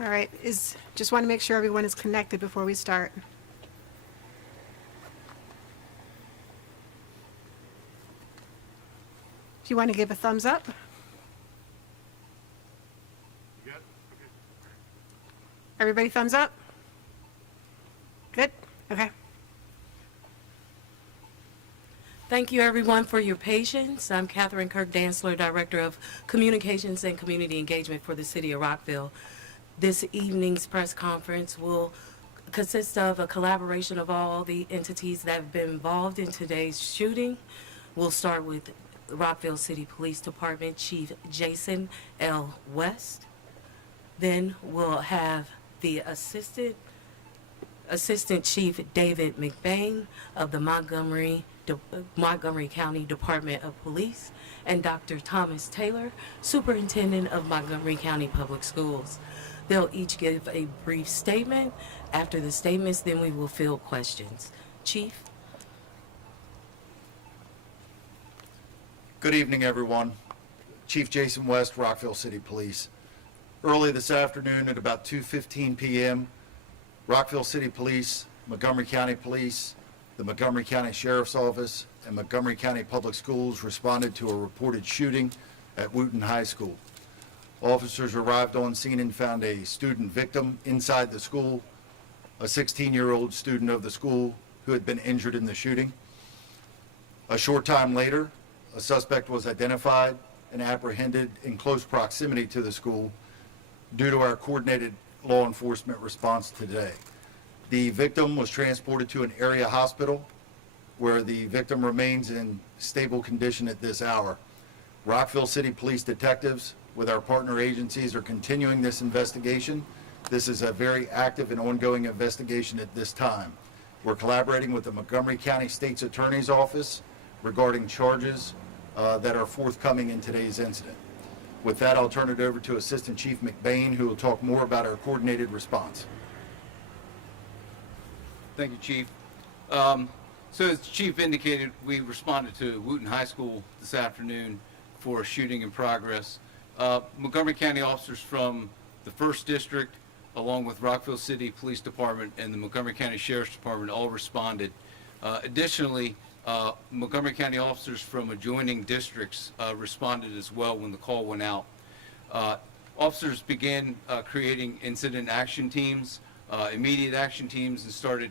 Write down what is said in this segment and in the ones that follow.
All right, just want to make sure everyone is connected before we start. Do you want to give a thumbs up? You got it? Okay. Everybody thumbs up? Good? Okay. Thank you, everyone, for your patience. I'm Catherine Kirk-Dantzler, Director of Communications and Community Engagement for the City of Rockville. This evening's press conference will consist of a collaboration of all the entities that have been involved in today's shooting. We'll start with Rockville City Police Department Chief Jason L. West. Then we'll have the Assistant Chief David McBain of the Montgomery County Department of Police, and Dr. Thomas Taylor, Superintendent of Montgomery County Public Schools. They'll each give a brief statement. After the statements, then we will field questions. Chief? Good evening, everyone. Chief Jason West, Rockville City Police. Early this afternoon at about 2:15 p.m., Rockville City Police, Montgomery County Police, the Montgomery County Sheriff's Office, and Montgomery County Public Schools responded to a reported shooting at Wootton High School. Officers arrived on scene and found a student victim inside the school, a 16-year-old student of the school who had been injured in the shooting. A short time later, a suspect was identified and apprehended in close proximity to the school due to our coordinated law enforcement response today. The victim was transported to an area hospital where the victim remains in stable condition at this hour. Rockville City Police detectives with our partner agencies are continuing this investigation. This is a very active and ongoing investigation at this time. We're collaborating with the Montgomery County State's Attorney's Office regarding charges that are forthcoming in today's incident. With that, I'll turn it over to Assistant Chief McBain, who will talk more about our coordinated response. Thank you, Chief. So as the Chief indicated, we responded to Wootton High School this afternoon for a shooting in progress. Montgomery County officers from the 1st District, along with Rockville City Police Department and the Montgomery County Sheriff's Department all responded. Additionally, Montgomery County officers from adjoining districts responded as well when the call went out. Officers began creating incident action teams, immediate action teams, and started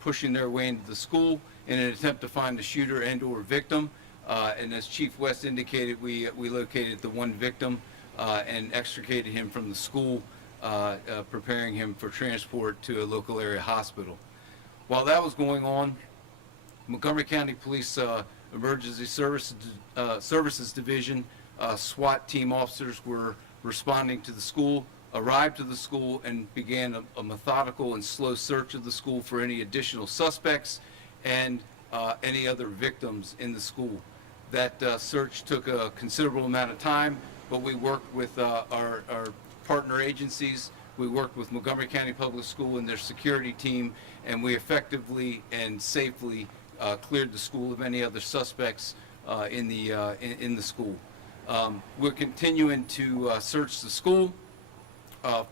pushing their way into the school in an attempt to find the shooter and or victim. And as Chief West indicated, we located the one victim and extricated him from the school, preparing him for transport to a local area hospital. While that was going on, Montgomery County Police Emergency Services Division SWAT team officers were responding to the school, arrived to the school, and began a methodical and slow search of the school for any additional suspects and any other victims in the school. That search took a considerable amount of time, but we worked with our partner agencies. We worked with Montgomery County Public School and their security team, and we effectively and safely cleared the school of any other suspects in the school. We're continuing to search the school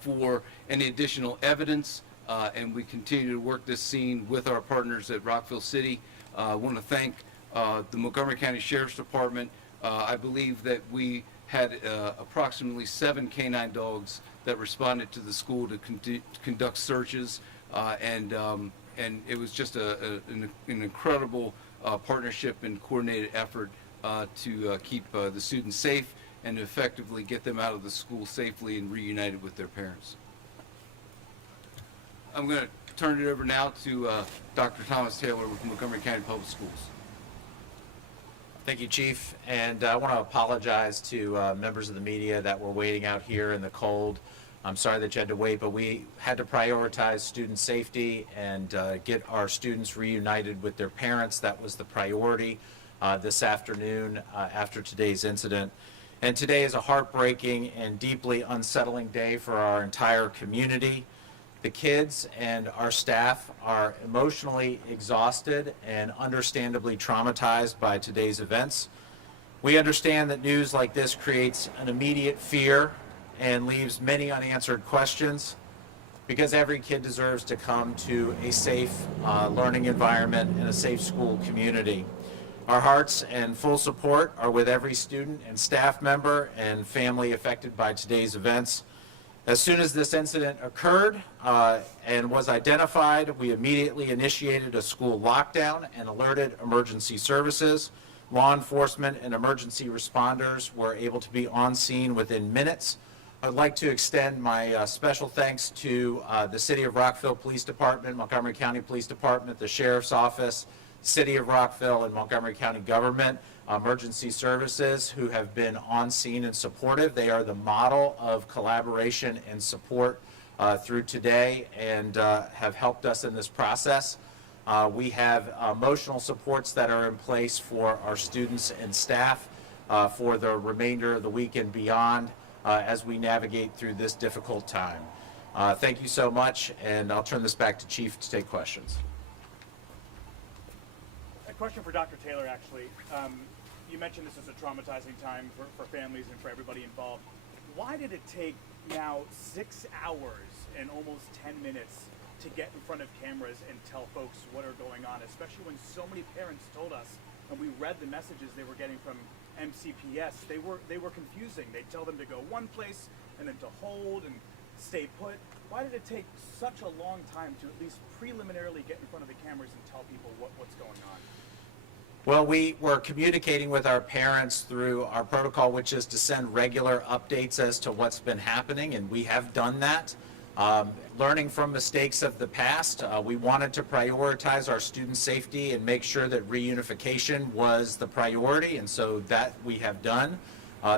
for any additional evidence, and we continue to work this scene with our partners at Rockville City. I want to thank the Montgomery County Sheriff's Department. I believe that we had approximately 7 canine dogs that responded to the school to conduct searches, and it was just an incredible partnership and coordinated effort to keep the students safe and to effectively get them out of the school safely and reunited with their parents. I'm going to turn it over now to Dr. Thomas Taylor with Montgomery County Public Schools. Thank you, Chief, and I want to apologize to members of the media that were waiting out here in the cold. I'm sorry that you had to wait, but we had to prioritize student safety and get our students reunited with their parents. That was the priority this afternoon after today's incident. And today is a heartbreaking and deeply unsettling day for our entire community. The kids and our staff are emotionally exhausted and understandably traumatized by today's events. We understand that news like this creates an immediate fear and leaves many unanswered questions, because every kid deserves to come to a safe learning environment and a safe school community. Our hearts and full support are with every student and staff member and family affected by today's events. As soon as this incident occurred and was identified, we immediately initiated a school lockdown and alerted emergency services. Law enforcement and emergency responders were able to be on scene within minutes. I'd like to extend my special thanks to the City of Rockville Police Department, Montgomery County Police Department, the Sheriff's Office, City of Rockville, and Montgomery County Government, Emergency Services, who have been on scene and supportive. They are the model of collaboration and support through today, and have helped us in this process. We have emotional supports that are in place for our students and staff for the remainder of the week and beyond as we navigate through this difficult time. Thank you so much, and I'll turn this back to Chief to take questions. A question for Dr. Taylor, actually. You mentioned this is a traumatizing time for families and for everybody involved. Why did it take now 6 hours and almost 10 minutes to get in front of cameras and tell folks what are going on, especially when so many parents told us, and we read the messages they were getting from MCPS, they were confusing. They'd tell them to go one place and then to hold and stay put. Why did it take such a long time to at least preliminarily get in front of the cameras and tell people what's going on? Well, we were communicating with our parents through our protocol, which is to send regular updates as to what's been happening, and we have done that. Learning from mistakes of the past, we wanted to prioritize our student safety and make sure that reunification was the priority, and so that we have done.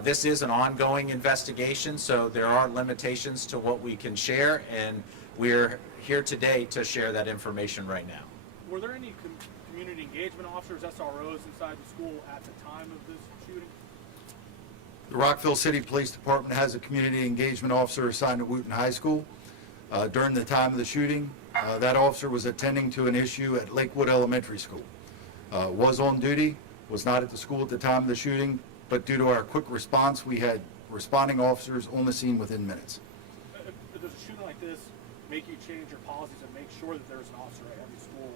This is an ongoing investigation, so there are limitations to what we can share, and we're here today to share that information right now. Were there any community engagement officers, SROs, inside the school at the time of this shooting? The Rockville City Police Department has a community engagement officer assigned to Wootton High School. During the time of the shooting, that officer was attending to an issue at Lakewood Elementary School. Was on duty, was not at the school at the time of the shooting, but due to our quick response, we had responding officers on the scene within minutes. Does a shooting like this make you change your policies and make sure that there's an officer at every school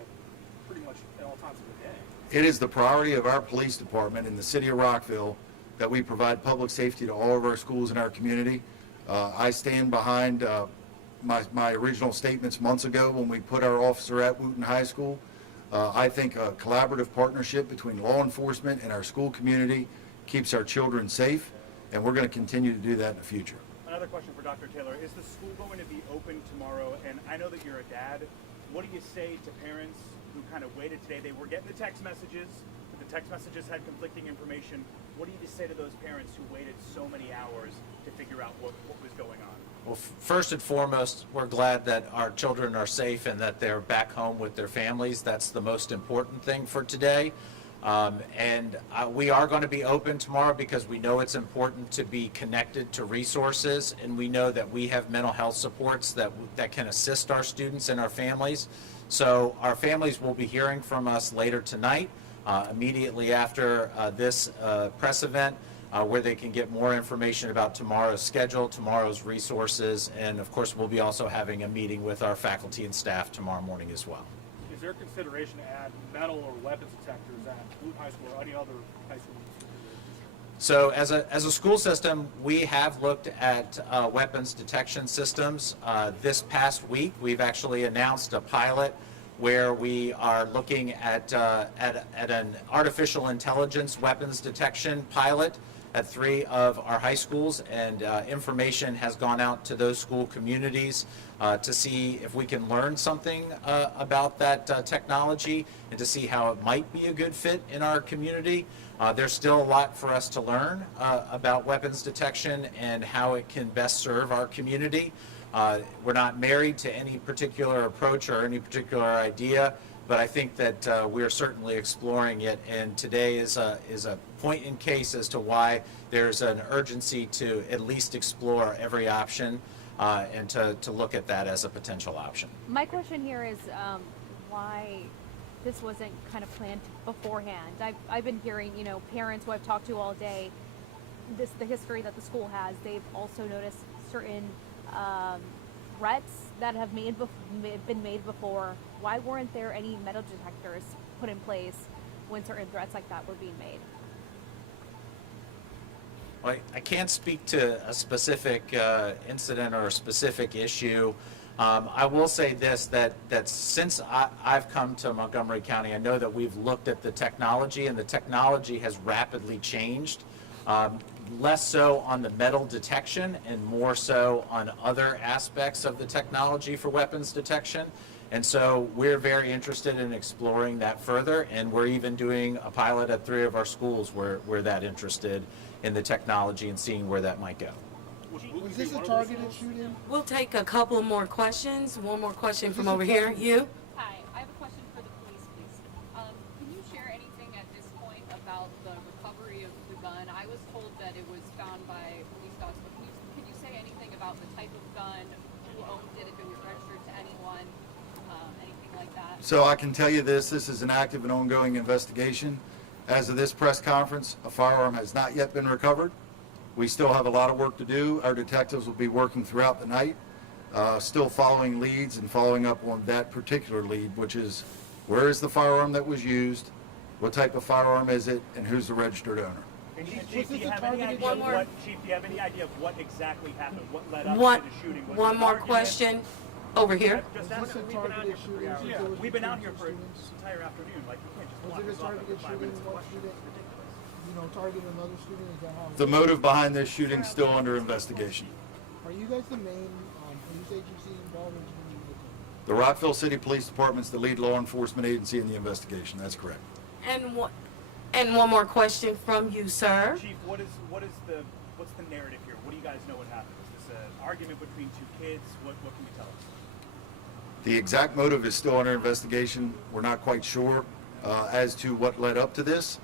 pretty much at all times of the day? It is the priority of our police department in the city of Rockville that we provide public safety to all of our schools in our community. I stand behind my original statements months ago when we put our officer at Wootton High School. I think a collaborative partnership between law enforcement and our school community keeps our children safe, and we're going to continue to do that in the future. Another question for Dr. Taylor. Is the school going to be open tomorrow? And I know that you're a dad. What do you say to parents who kind of waited today? They were getting the text messages, but the text messages had conflicting information. What do you say to those parents who waited so many hours to figure out what was going on? Well, first and foremost, we're glad that our children are safe and that they're back home with their families. That's the most important thing for today. We are going to be open tomorrow because we know it's important to be connected to resources, and we know that we have mental health supports that can assist our students and our families. So our families will be hearing from us later tonight, immediately after this press event, where they can get more information about tomorrow's schedule, tomorrow's resources, and of course we'll be also having a meeting with our faculty and staff tomorrow morning as well. Is there consideration to add metal or weapons detectors at Wootton High School or any other high school? So as a school system, we have looked at weapons detection systems. This past week, we've actually announced a pilot where we are looking at an artificial intelligence weapons detection pilot at 3 of our high schools, and information has gone out to those school communities to see if we can learn something about that technology and to see how it might be a good fit in our community. There's still a lot for us to learn about weapons detection and how it can best serve our community. We're not married to any particular approach or any particular idea, but I think that we're certainly exploring it, and today is a point in case as to why there's an urgency to at least explore every option and to look at that as a potential option. My question here is why this wasn't kind of planned beforehand. I've been hearing, parents who I've talked to all day the history that the school has, they've also noticed certain threats that have been made before. Why weren't there any metal detectors put in place when certain threats like that were being made? Well, I can't speak to a specific incident or a specific issue. I will say this, that since I've come to Montgomery County, I know that we've looked at the technology, and the technology has rapidly changed. Less so on the metal detection and more so on other aspects of the technology for weapons detection. And so we're very interested in exploring that further, and we're even doing a pilot at 3 of our schools where we're that interested in the technology and seeing where that might go. Was this a targeted shooting? We'll take a couple more questions. One more question from over here. You? Hi, I have a question for the police, please. Can you share anything at this point about the recovery of the gun? I was told that it was found by police dogs, but can you say anything about the type of gun, who owned it, if it was registered to anyone, anything like that? So I can tell you this is an active and ongoing investigation. As of this press conference, a firearm has not yet been recovered. We still have a lot of work to do. Our detectives will be working throughout the night, still following leads and following up on that particular lead, which is where is the firearm that was used, what type of firearm is it, and who's the registered owner. And Chief, do you have any idea of what, Chief, do you have any idea of what exactly happened? What led up One, to the shooting? Was it one an more argument? question over here. Just Was ask this a we've been out here targeted for 3 shooting? hours. Since there was We've been out two here for an students? entire afternoon. Like, you can't just Was block it a us off targeted after 5 shooting? minutes of What questions. shooting? It's ridiculous. Targeting another student? Is that how? The motive behind this shooting is still under investigation. Are you guys the main police agency involved in shooting victims? The Rockville City Police Department's the lead law enforcement agency in the investigation. That's correct. And one more question from you, sir. Chief, what's the narrative here? What do you guys know what happened? Is this an argument between 2 kids? What can you tell us? The exact motive is still under investigation. We're not quite sure as to what led up to this.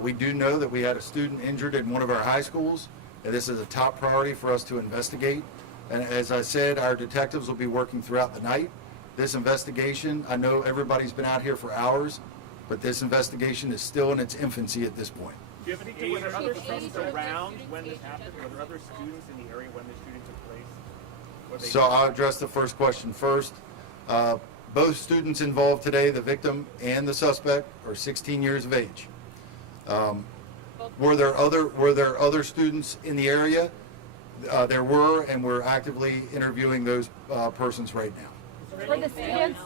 We do know that we had a student injured in one of our high schools, and this is a top priority for us to investigate. And as I said, our detectives will be working throughout the night. This investigation, I know everybody's been out here for hours, but this investigation is still in its infancy at this point. Do you have any Were there other students around when this happened? Were there other students in the area when this shooting took place? Were they- So I'll address the first question first. Both students involved today, the victim and the suspect, are 16 years of age. Were there other students in the area? There were, and we're actively interviewing those persons right now. For the students,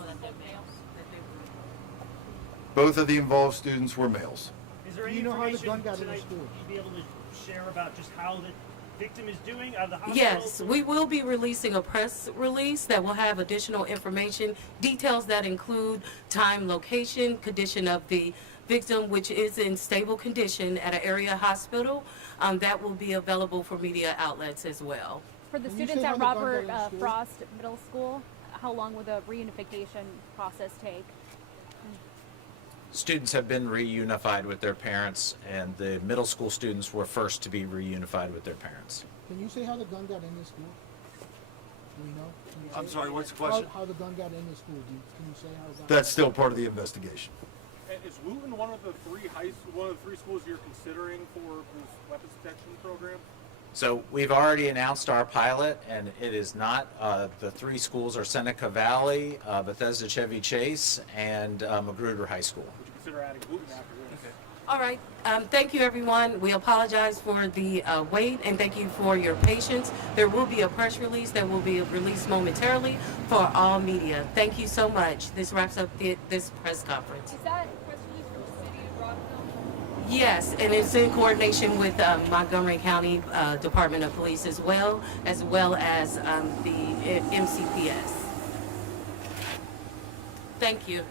Both of the involved students were males. Is there Do any you know how the information gun got in the tonight school? you'd be able to share about just how the victim is doing out of the hospital? Yes, we will be releasing a press release that will have additional information, details that include time, location, condition of the victim, which is in stable condition at an area hospital. That will be available for media outlets as well. for the When you students say how at the gun got Robert in the school? Frost Middle School, how long will the reunification process take? Students have been reunified with their parents, and the middle school students were first to be reunified with their parents. Can you say how the gun got in the school? Do we know? Can you I'm say- sorry, what's the question? How the gun got in the school? Can you say how it got? That's still part of the investigation. And is Wootton one of the 3 schools you're considering for this weapons detection program? So we've already announced our pilot, and it is not, the 3 schools are Seneca Valley, Bethesda Chevy Chase, and Magruder High School. Would you consider adding Wootton after this? All right, thank you, everyone. We apologize for the wait, and thank you for your patience. There will be a press release that will be released momentarily for all media. Thank you so much. This wraps up this press conference. Is that press release from the city of Rockville? Yes, and it's in coordination with Montgomery County Department of Police as well as the MCPS. Thank you.